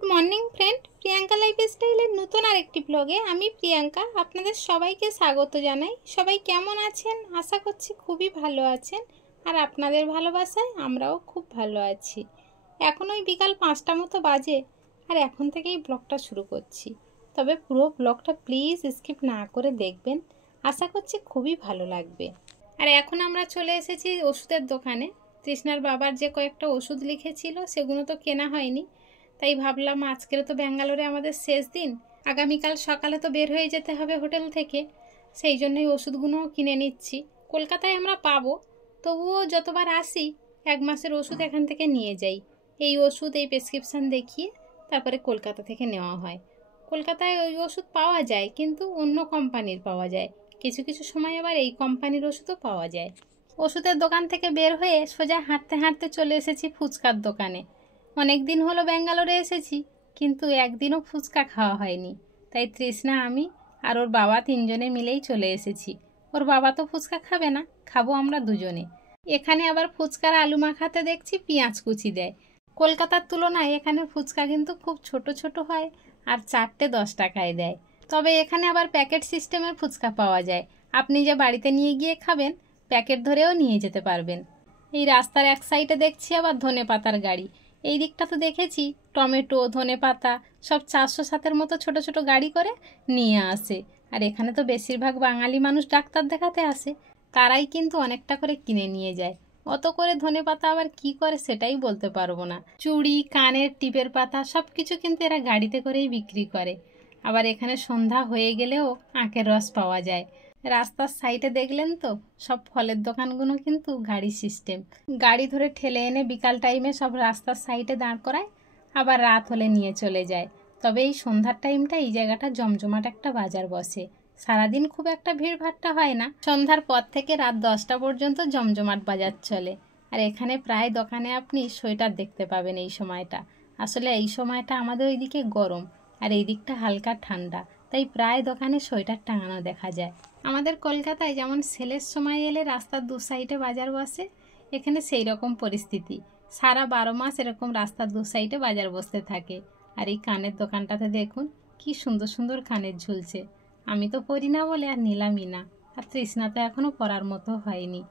Good morning friend, Priyanka লাইফস্টাইলের নতুন আরেকটি ব্লগে আমি প্রিয়াঙ্কা আপনাদের সবাইকে স্বাগত জানাই। সবাই কেমন আছেন? আশা করছি খুবই ভালো আছেন, আর আপনাদের ভালোবাসায় আমরাও খুব ভালো আছি। এখন ওই বিকাল 5টা মতো বাজে, আর এখন থেকেই ব্লগটা শুরু করছি। তবে পুরো ব্লগটা প্লিজ স্কিপ না করে দেখবেন, আশা করছি খুবই ভালো লাগবে। আর এখন আমরা চলে এসেছি ওষুধের দোকানে। তৃষ্ণার বাবার যে কয়েকটা ওষুধ লিখেছিল সেগুলো তো কেনা হয়নি, তাই ভাবলাম আজকের তো ব্যাঙ্গালোরে আমাদের শেষ দিন, আগামীকাল সকালে তো বের হয়ে যেতে হবে হোটেল থেকে, সেই জন্যই ওষুধগুলোও কিনে নিচ্ছি। কলকাতায় আমরা পাবো, তবুও যতবার আসি 1 মাসের ওষুধ এখান থেকে নিয়ে যাই। এই ওষুধ এই প্রেসক্রিপশান দেখিয়ে তারপরে কলকাতা থেকে নেওয়া হয়। কলকাতায় ওই ওষুধ পাওয়া যায়, কিন্তু অন্য কোম্পানির পাওয়া যায়, কিছু কিছু সময় আবার এই কোম্পানির ওষুধও পাওয়া যায়। ওষুধের দোকান থেকে বের হয়ে সোজা হাঁটতে হাঁটতে চলে এসেছি ফুচকার দোকানে। অনেক দিন হলো ব্যাঙ্গালোরে এসেছি, কিন্তু একদিনও ফুচকা খাওয়া হয়নি, তাই তৃষ্ণা, আমি আর ওর বাবা 3জনে মিলেই চলে এসেছি। ওর বাবা তো ফুচকা খাবে না, খাবো আমরা দুজনে। এখানে আবার ফুচকার আলু মাখাতে দেখছি পেঁয়াজ কুচি দেয়। কলকাতার তুলনায় এখানে ফুচকা কিন্তু খুব ছোট ছোট হয়, আর 4টে 10 টাকায় দেয়। তবে এখানে আবার প্যাকেট সিস্টেমের ফুচকা পাওয়া যায়, আপনি যে বাড়িতে নিয়ে গিয়ে খাবেন প্যাকেট ধরেও নিয়ে যেতে পারবেন। এই রাস্তার এক সাইডে দেখছি আবার ধনেপাতার গাড়ি, এই দিকটা তো দেখেছি টমেটো ধনেপাতা সব 407-এর মতো ছোট ছোট গাড়ি করে নিয়ে আসে। আর এখানে তো বেশিরভাগ বাঙালি মানুষ ডাক্তার দেখাতে আসে, তারাই কিন্তু অনেকটা করে কিনে নিয়ে যায়। অত করে ধনেপাতা আবার কি করে সেটাই বলতে পারবো না। চুড়ি কানের টিপের পাতা সব কিছু কিন্তু এরা গাড়িতে করেই বিক্রি করে। আবার এখানে সন্ধ্যা হয়ে গেলেও আখের রস পাওয়া যায়। রাস্তার সাইডে দেখলেন তো সব ফলের দোকানগুলো কিন্তু গাড়ি সিস্টেম, গাড়ি ধরে ঠেলে এনে বিকাল টাইমে সব রাস্তার সাইডে দাঁড় করায়, আবার রাত হলে নিয়ে চলে যায়। তবে এই সন্ধ্যার টাইমটা এই জায়গাটা জমজমাট একটা বাজার বসে। সারাদিন খুব একটা ভিড়ভাট্টা হয় না, সন্ধ্যার পর থেকে রাত 10টা পর্যন্ত জমজমাট বাজার চলে। আর এখানে প্রায় দোকানে আপনি সোয়েটার দেখতে পাবেন এই সময়টা। আসলে এই সময়টা আমাদের ওইদিকে গরম, আর এই দিকটা হালকা ঠান্ডা, তাই প্রায় দোকানে সোয়েটার টাঙানো দেখা যায়। আমাদের কলকাতায় যেমন সেলের সময় এলে রাস্তার 2 সাইডে বাজার বসে, এখানে সেই রকম পরিস্থিতি। সারা 12 মাস এরকম রাস্তার 2 সাইডে বাজার বসতে থাকে। আর এই কানের দোকানটাতে দেখুন কি সুন্দর সুন্দর কানের ঝুলছে। আমি তো পরি না বলে আর নিলামই না, আর তৃষ্ণা তো এখনও পরার মতো হয়নি।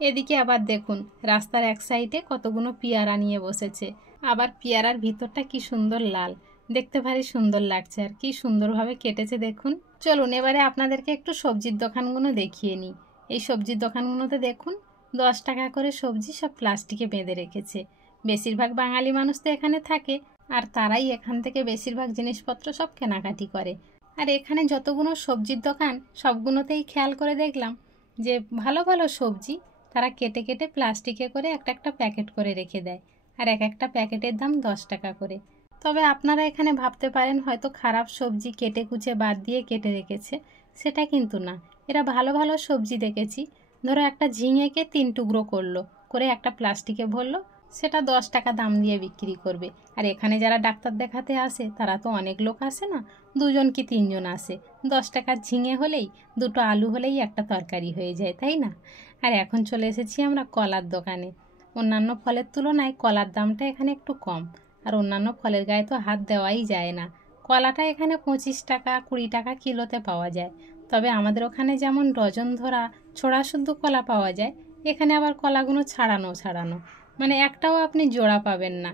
এদিকে আবার দেখুন রাস্তার এক সাইডে কতগুলো পেয়ারা নিয়ে বসেছে, আবার পেয়ারার ভিতরটা কি সুন্দর লাল, দেখতে ভারী সুন্দর লাগছে, আর কি সুন্দরভাবে কেটেছে দেখুন। চলুন এবারে আপনাদেরকে একটু সবজির দোকানগুলো দেখিয়ে নিই। এই সবজির দোকানগুলোতে দেখুন 10 টাকা করে সবজি সব প্লাস্টিকে বেঁধে রেখেছে। বেশিরভাগ বাঙালি মানুষ তো এখানে থাকে, আর তারাই এখান থেকে বেশিরভাগ জিনিসপত্র সব কেনাকাটি করে। আর এখানে যতগুলো সবজির দোকান সবগুলোতেই খেয়াল করে দেখলাম যে ভালো ভালো সবজি তারা কেটে কেটে প্লাস্টিকে করে একটা একটা প্যাকেট করে রেখে দেয়, আর এক একটা প্যাকেটের দাম 10 টাকা করে। তবে আপনারা এখানে ভাবতে পারেন হয়তো খারাপ সবজি কেটে কুচে বাদ দিয়ে কেটে রেখেছে, সেটা কিন্তু না। এরা ভালো ভালো সবজি দেখেছি, ধরো একটা ঝিঙেকে 3 টুকরো করলো করে একটা প্লাস্টিকে ভরলো, সেটা 10 টাকা দাম দিয়ে বিক্রি করবে। আর এখানে যারা ডাক্তার দেখাতে আসে তারা তো অনেক লোক আসে না, 2জন কি 3জন আসে, 10 টাকার ঝিঙে হলেই 2টো আলু হলেই একটা তরকারি হয়ে যায়, তাই না? আর এখন চলে এসেছি আমরা কলার দোকানে। অন্যান্য ফলের তুলনায় কলার দামটা এখানে একটু কম, আর অন্যান্য ফলের গায়ে তো হাত দেওয়াই যায় না। কলাটা এখানে 25 টাকা 20 টাকা কিলোতে পাওয়া যায়। তবে আমাদের ওখানে যেমন ডজন ধরা ছোড়া শুদ্ধ কলা পাওয়া যায়, এখানে আবার কলাগুলো ছাড়ানো ছাড়ানো, মানে একটাও আপনি জোড়া পাবেন না।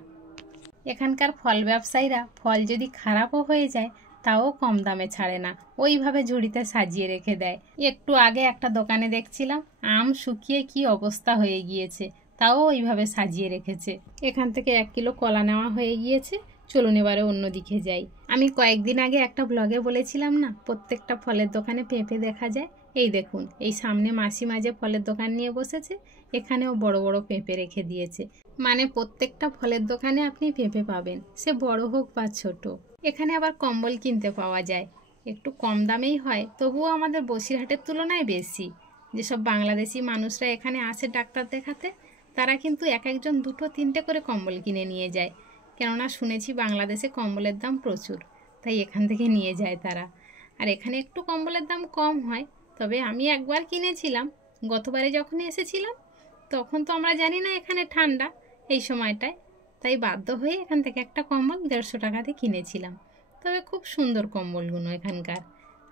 এখানকার ফল ব্যবসায়ীরা ফল যদি খারাপও হয়ে যায় তাও কম দামে ছাড়ে না, ওইভাবে ঝুড়িতে সাজিয়ে রেখে দেয়। একটু আগে একটা দোকানে দেখছিলাম আম শুকিয়ে কি অবস্থা হয়ে গিয়েছে, তাও ওইভাবে সাজিয়ে রেখেছে। এখান থেকে 1 কিলো কলা নেওয়া হয়ে গিয়েছে, চলুন এবারে অন্যদিকে যাই। আমি কয়েকদিন আগে একটা ব্লগে বলেছিলাম না প্রত্যেকটা ফলের দোকানে পেঁপে দেখা যায়। এই দেখুন এই সামনে মাসিমা যে ফলের দোকান নিয়ে বসেছে, এখানেও বড় বড় পেঁপে রেখে দিয়েছে। মানে প্রত্যেকটা ফলের দোকানে আপনি পেঁপে পাবেন, সে বড় হোক বা ছোট। এখানে আবার কম্বল কিনতে পাওয়া যায়, একটু কম দামেই হয়, তবুও আমাদের বসিরহাটের তুলনায় বেশি। যেসব বাংলাদেশি মানুষরা এখানে আসে ডাক্তার দেখাতে, তারা কিন্তু এক একজন 2-3টে করে কম্বল কিনে নিয়ে যায়, কেননা শুনেছি বাংলাদেশে কম্বলের দাম প্রচুর, তাই এখান থেকে নিয়ে যায় তারা। আর এখানে একটু কম্বলের দাম কম হয়। তবে আমি একবার কিনেছিলাম, গতবারে যখন এসেছিলাম, তখন তো আমরা জানি না এখানে ঠান্ডা এই সময়টায়, তাই বাধ্য হয়ে এখান থেকে একটা কম্বল 150 টাকাতে কিনেছিলাম। তবে খুব সুন্দর কম্বলগুলো এখানকার।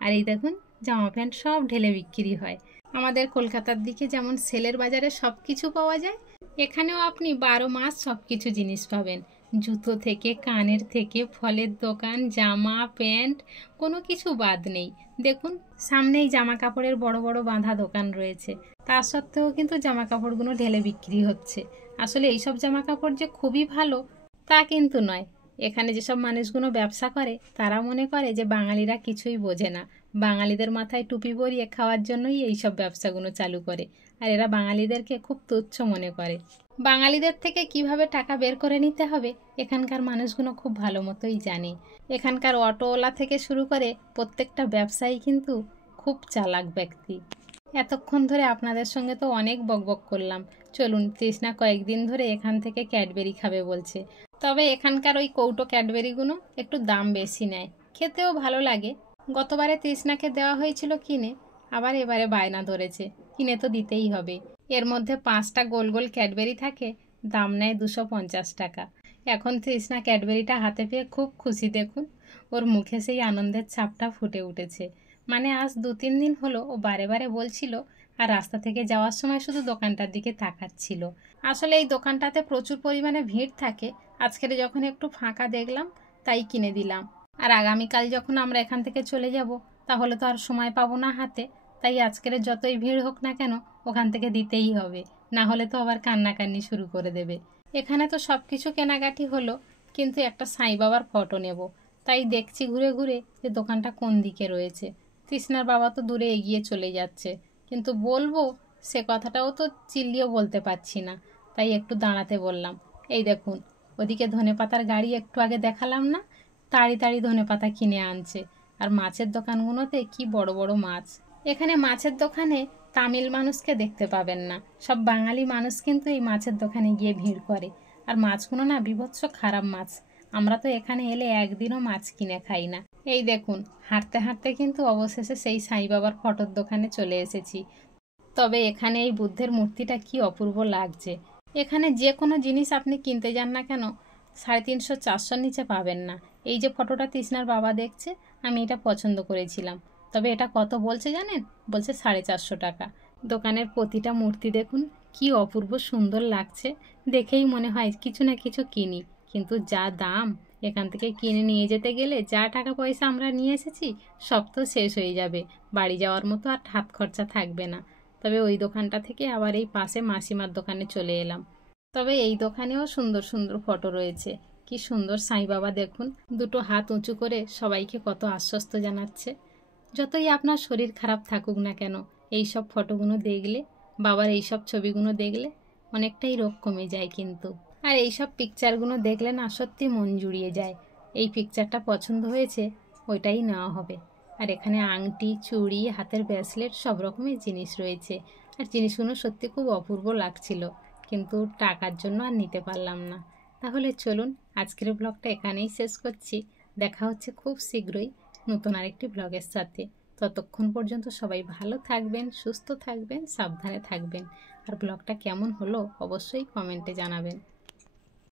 আর এই দেখুন, জামা প্যান্ট সব ঢেলে বিক্রি হয়। আমাদের কলকাতার দিকে যেমন সেলের বাজারে সব কিছু পাওয়া যায়, এখানেও আপনি 12 মাস সব কিছু জিনিস পাবেন। জুতো থেকে, কানের থেকে, ফলের দোকান, জামা প্যান্ট, কোনো কিছু বাদ নেই। দেখুন, সামনেই জামা কাপড়ের বড় বড় বাঁধা দোকান রয়েছে, তা সত্ত্বেও কিন্তু জামা কাপড়গুলো ঢেলে বিক্রি হচ্ছে। আসলে এইসব জামা কাপড় যে খুবই ভালো তা কিন্তু নয়। এখানে যেসব মানুষগুলো ব্যবসা করে তারা মনে করে যে বাঙালিরা কিছুই বোঝে না, বাঙালিদের মাথায় টুপি পরিয়ে খাওয়ার জন্যই এইসব ব্যবসাগুলো চালু করে। আর এরা বাঙালিদেরকে খুব তুচ্ছ মনে করে। বাঙালিদের থেকে কিভাবে টাকা বের করে নিতে হবে এখানকার মানুষগুলো খুব ভালো মতোই জানে। এখানকার অটোওয়ালা থেকে শুরু করে প্রত্যেকটা ব্যবসায়ী কিন্তু খুব চালাক ব্যক্তি। এতক্ষণ ধরে আপনাদের সঙ্গে তো অনেক বকবক করলাম। চলুন, তৃষ্ণা কয়েকদিন ধরে এখান থেকে ক্যাডবেরি খাবে বলছে। তবে এখানকার ওই কৌটো ক্যাডবেরিগুলো একটু দাম বেশি নেয়, খেতেও ভালো লাগে। গতবারে তৃষ্ণাকে দেওয়া হয়েছিল কিনে, আবার এবারে বায়না ধরেছে, কিনে তো দিতেই হবে। এর মধ্যে 5টা গোল গোল ক্যাডবেরি থাকে, দাম নেয় 250 টাকা। এখন তৃষ্ণা ক্যাডবেরিটা হাতে পেয়ে খুব খুশি। দেখুন, ওর মুখে সেই আনন্দের ছাপটা ফুটে উঠেছে। মানে আজ 2-3 দিন হলো ও বারে বারে বলছিল, আর রাস্তা থেকে যাওয়ার সময় শুধু দোকানটার দিকে তাকাচ্ছিল। আসলে এই দোকানটাতে প্রচুর পরিমাণে ভিড় থাকে। আজকের যখন একটু ফাঁকা দেখলাম তাই কিনে দিলাম। আর আগামীকাল যখন আমরা এখান থেকে চলে যাব তাহলে তো আর সময় পাবো না হাতে, তাই আজকের যতই ভিড় হোক না কেন ওখান থেকে দিতেই হবে, না হলে তো আবার কান্নাকান্নি শুরু করে দেবে। এখানে তো সব কিছু কেনাকাটি হলো, কিন্তু একটা সাই বাবার ফটো নেব, তাই দেখছি ঘুরে ঘুরে যে দোকানটা কোন দিকে রয়েছে। তৃষ্ণার বাবা তো দূরে এগিয়ে চলে যাচ্ছে, কিন্তু বলবো সে কথাটাও তো চিল্লিয়ে বলতে পারছি না, তাই একটু দাঁড়াতে বললাম। এই দেখুন, ওদিকে ধনেপাতার গাড়ি একটু আগে দেখালাম না, তাড়ি তাড়ি ধনেপাতা কিনে আনছে। আর মাছের দোকানগুলোতে কি বড় বড় মাছ। এখানে মাছের দোকানে তামিল মানুষকে দেখতে পাবেন না, সব বাঙালি মানুষ কিন্তু এই মাছের দোকানে গিয়ে ভিড় করে। আর মাছগুলো না বিভৎস খারাপ মাছ, আমরা তো এখানে এলে একদিনও মাছ কিনে খাই না। এই দেখুন, হাঁটতে হাঁটতে কিন্তু অবশেষে সেই সাই বাবার ফটোর দোকানে চলে এসেছি। তবে এখানে এই বুদ্ধের মূর্তিটা কি অপূর্ব লাগছে। এখানে যে কোনো জিনিস আপনি কিনতে যান না কেন 350-400 নিচে পাবেন না। এই যে ফটোটা তৃষ্ণার বাবা দেখছে, আমি এটা পছন্দ করেছিলাম। তবে এটা কত বলছে জানেন? বলছে 450 টাকা। দোকানের প্রতিটা মূর্তি দেখুন কি অপূর্ব সুন্দর লাগছে, দেখেই মনে হয় কিছু না কিছু কিনি। কিন্তু যা দাম, এখান থেকে কিনে নিয়ে যেতে গেলে যা টাকা পয়সা আমরা নিয়ে এসেছি সব তো শেষ হয়ে যাবে, বাড়ি যাওয়ার মতো আর হাত খরচা থাকবে না। তবে ওই দোকানটা থেকে আবার এই পাশে মাসিমার দোকানে চলে এলাম। তবে এই দোকানেও সুন্দর সুন্দর ফটো রয়েছে। কি সুন্দর সাই বাবা দেখুন, দুটো হাত উঁচু করে সবাইকে কত আশ্বস্ত জানাচ্ছে। যতই আপনার শরীর খারাপ থাকুক না কেন, এই সব ফটোগুলো দেখলে, বাবার এই সব ছবিগুলো দেখলে অনেকটাই রোগ কমে যায় কিন্তু। আর এই সব পিকচারগুলো দেখলে না সত্যি মন জুড়িয়ে যায়। এই পিকচারটা পছন্দ হয়েছে, ওইটাই নেওয়া হবে। আর এখানে আংটি, চুড়ি, হাতের ব্রেসলেট সব রকমের জিনিস রয়েছে। আর জিনিসগুলো সত্যি খুব অপূর্ব লাগছিল, কিন্তু টাকার জন্য আর নিতে পারলাম না। তাহলে চলুন, আজকের ব্লগটা এখানেই শেষ করছি। দেখা হচ্ছে খুব শীঘ্রই নতুন আরেকটি ব্লগের সাথে। ততক্ষণ পর্যন্ত সবাই ভালো থাকবেন, সুস্থ থাকবেন, সাবধানে থাকবেন। আর ব্লগটা কেমন হলো অবশ্যই কমেন্টে জানাবেন।